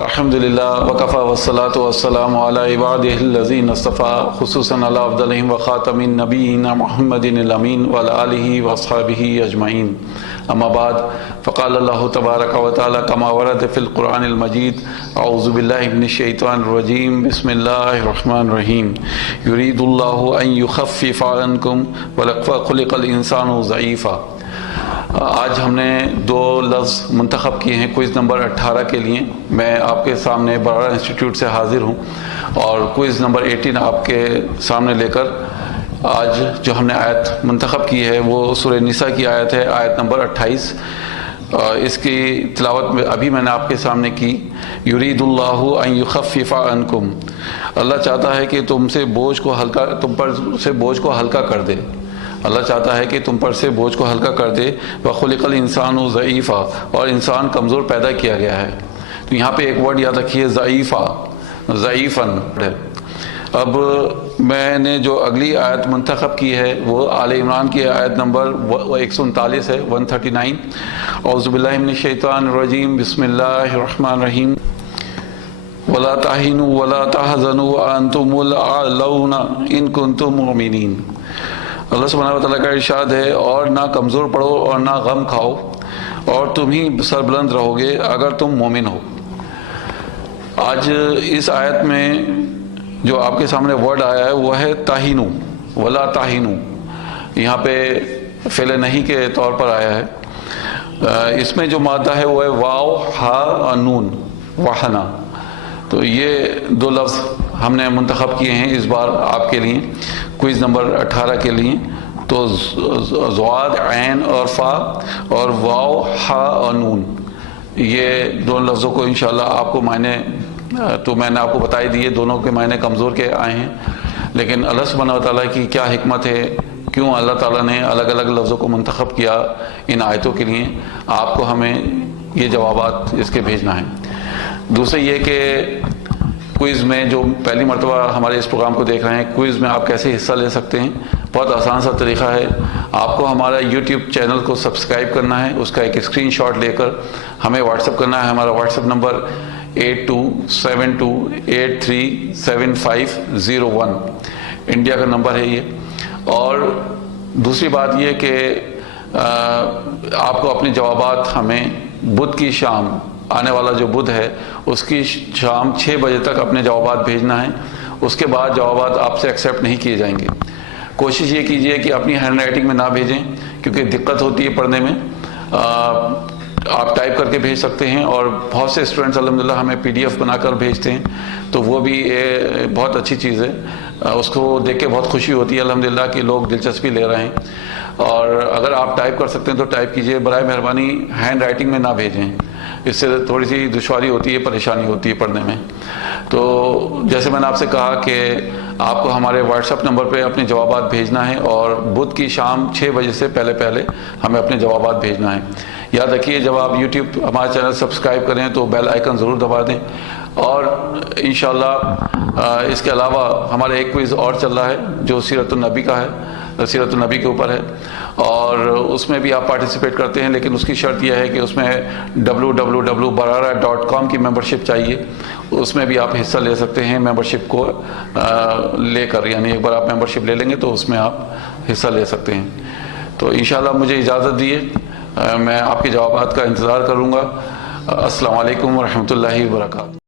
الحمدللہ وکفا والصلاۃ والسلام علی عبادہ الذین اصطفیٰ خصوصاً علی افضلہم وخاتم النبیین محمد الامین وعلی آلہ واصحابہ اجمعین اما بعد فقال اللہ تبارک و تعالی کما ورد فی القرآن المجید اعوذ باللہ من الشیطان الرجیم بسم اللہ الرحمن الرحیم یرید اللہ ان یخفف عنکم خلق الانسان ضعیفا۔ آج ہم نے دو لفظ منتخب کیے ہیں کوئز نمبر 18 کے لیے۔ میں آپ کے سامنے برارہ انسٹیٹیوٹ سے حاضر ہوں اور کوئز نمبر 18 آپ کے سامنے لے کر آج جو ہم نے آیت منتخب کی ہے وہ سورہ نساء کی آیت ہے، آیت نمبر 28۔ اس کی تلاوت میں ابھی میں نے آپ کے سامنے کی۔ یرید اللہ ان یخفف عنکم، اللہ چاہتا ہے کہ تم پر سے بوجھ کو ہلکا کر دے۔ اللہ چاہتا ہے کہ تم پر سے بوجھ کو ہلکا کر دے۔ وَخُلِقَ الْإِنسَانُ ضَعِيفًا، اور انسان کمزور پیدا کیا گیا ہے۔ تو یہاں پہ ایک ورڈ یاد رکھیے ضعیفہ، ضعیفاً۔ اب میں نے جو اگلی آیت منتخب کی ہے وہ آل عمران کی آیت نمبر 139 ہے، 139۔ اعوذ باللہ من الشیطان الرجیم بسم اللہ الرحمن الرحیم وَلَا تَهِنُوا وَلَا تَحْزَنُوا وَأَنْتُمُ الْأَعْلَوْنَ إِن كُنتُم مُؤْمِنِينَ۔ اللہ سبحانہ وتعالیٰ کا ارشاد ہے، اور نہ کمزور پڑو اور نہ غم کھاؤ، اور تم ہی سربلند رہو گے اگر تم مومن ہو۔ آج اس آیت میں جو آپ کے سامنے ورڈ آیا ہے وہ ہے تاہینو، ولا تاہینو۔ یہاں پہ فعل نہیں کے طور پر آیا ہے۔ اس میں جو مادہ ہے وہ ہے واو، ہا اور نون، وحنا۔ تو یہ دو لفظ ہم نے منتخب کیے ہیں اس بار آپ کے لیے کوئز نمبر 18 کے لیے۔ تو زواد، عین اور فا، اور واو، ہا اور نون، یہ دونوں لفظوں کو انشاءاللہ آپ کو معنی تو میں نے آپ کو بتائی دیے، دونوں کے معنی کمزور کے آئے ہیں، لیکن اللہ سبحانہ وتعالیٰ کی کیا حکمت ہے، کیوں اللہ تعالیٰ نے الگ الگ لفظوں کو منتخب کیا ان آیتوں کے لیے، آپ کو ہمیں یہ جوابات اس کے بھیجنا ہے۔ دوسرے یہ کہ کوئز میں جو پہلی مرتبہ ہمارے اس پروگرام کو دیکھ رہے ہیں، کوئز میں آپ کیسے حصہ لے سکتے ہیں؟ بہت آسان سا طریقہ ہے۔ آپ کو ہمارا یوٹیوب چینل کو سبسکرائب کرنا ہے، اس کا ایک اسکرین شاٹ لے کر ہمیں واٹس ایپ کرنا ہے۔ ہمارا واٹس ایپ نمبر 8272837501 انڈیا کا نمبر ہے یہ۔ اور دوسری بات یہ کہ آپ کو اپنے جوابات ہمیں بدھ کی شام، آنے والا جو بدھ ہے اس کی شام 6 بجے تک اپنے جوابات بھیجنا ہے۔ اس کے بعد جوابات آپ سے ایکسیپٹ نہیں کیے جائیں گے۔ کوشش یہ کیجئے کہ اپنی ہینڈ رائٹنگ میں نہ بھیجیں، کیونکہ دقت ہوتی ہے پڑھنے میں۔ آپ ٹائپ کر کے بھیج سکتے ہیں، اور بہت سے اسٹوڈنٹس الحمدللہ ہمیں PDF بنا کر بھیجتے ہیں، تو وہ بھی بہت اچھی چیز ہے۔ اس کو دیکھ کے بہت خوشی ہوتی ہے الحمدللہ کہ لوگ دلچسپی لے رہے ہیں۔ اور اگر آپ ٹائپ کر سکتے ہیں تو ٹائپ کیجئے، برائے مہربانی ہینڈ رائٹنگ میں نہ بھیجیں، اس سے تھوڑی سی دشواری ہوتی ہے، پریشانی ہوتی ہے پڑھنے میں۔ تو جیسے میں نے آپ سے کہا کہ آپ کو ہمارے واٹس ایپ نمبر پہ اپنے جوابات بھیجنا ہے، اور بدھ کی شام 6 بجے سے پہلے ہمیں اپنے جوابات بھیجنا ہے۔ یاد رکھیے جب آپ یوٹیوب ہمارا چینل سبسکرائب کریں تو بیل آئیکن ضرور دبا دیں۔ اور انشاءاللہ اس کے علاوہ ہمارا ایک کوئز اور چل رہا ہے جو سیرت النبی کا ہے، سیرت النبی کے اوپر ہے، اور اس میں بھی آپ پارٹیسپیٹ کرتے ہیں، لیکن اس کی شرط یہ ہے کہ اس میں www.barara.com کی ممبرشپ چاہیے۔ اس میں بھی آپ حصہ لے سکتے ہیں ممبرشپ کو لے کر، یعنی ایک بار آپ ممبرشپ لے لیں گے تو اس میں آپ حصہ لے سکتے ہیں۔ تو انشاءاللہ مجھے اجازت دیے، میں آپ کے جوابات کا انتظار کروں گا۔ السلام علیکم ورحمۃ اللہ وبرکاتہ۔